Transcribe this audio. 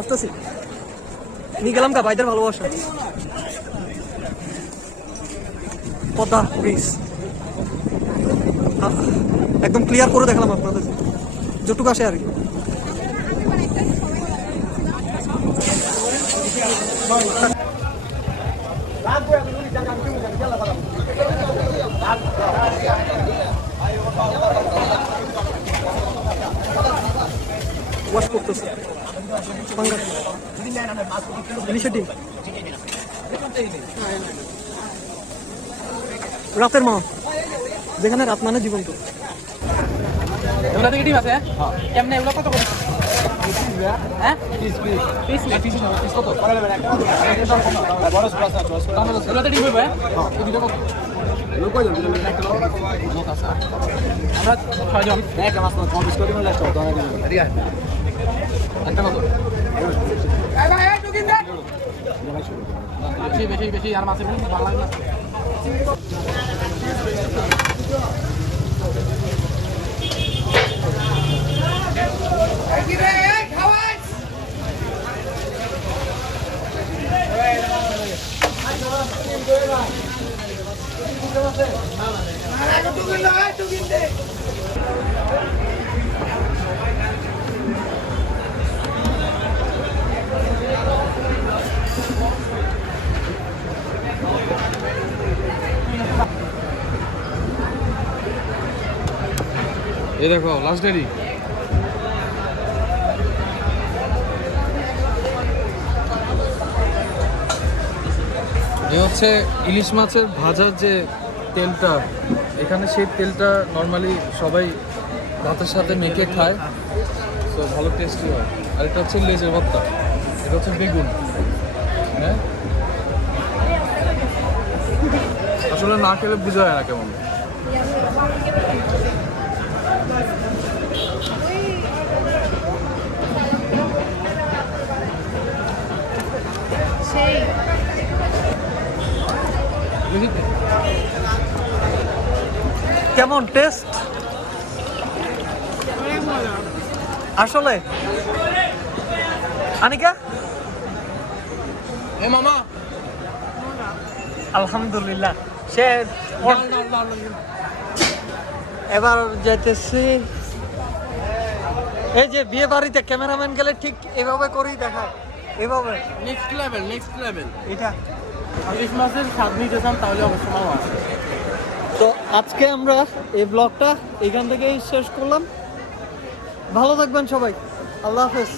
আসতেছি নিয়ে গেলাম কা ভাইদের ভালোবাসা পদ্মা ব্রিজ একদম ক্লিয়ার করে দেখালাম আপনাদের যতটুকু আসে আর কি। ওয়াশ করতেছে ইনিশিয়েটিভ রাতের মা যেখানে রাত মানে জীবন্ত এগুলো থেকে ডিম আছে কেমনে এগুলো কত করে হ্যাঁ কত এগুলোতে ডিম হইবে এই দুটো কত আমরা 6 জন একটা মাছ না কম করে দিলে লাগতো একটা কত বেশি বেশি বেশি আর মাছের ভালো লাগে না এই দেখো লাস্ট ডেরি এ হচ্ছে ইলিশ মাছের ভাজার যে তেলটা এখানে সেই তেলটা নর্মালি সবাই ভাতের সাথে মেখে খায় তো ভালো টেস্টি হয় আর এটা হচ্ছে লেজের ভর্তা এটা হচ্ছে বেগুন হ্যাঁ আসলে না খেলে বোঝা যায় না কেমন কেমন টেস্ট আসলে আনিকা এ মামা আলহামদুলিল্লাহ সে এবার যেতেছি এই যে বিয়ে বাড়িতে ক্যামেরাম্যান গেলে ঠিক এভাবে করেই দেখায় এভাবে নেক্সট লেভেল এটা ইলিশ মাছের স্বাদ নিতে চান তাহলে অবশ্যই মামা আছে তো আজকে আমরা এই ব্লগটা এখান থেকেই শেষ করলাম ভালো থাকবেন সবাই আল্লাহ হাফেজ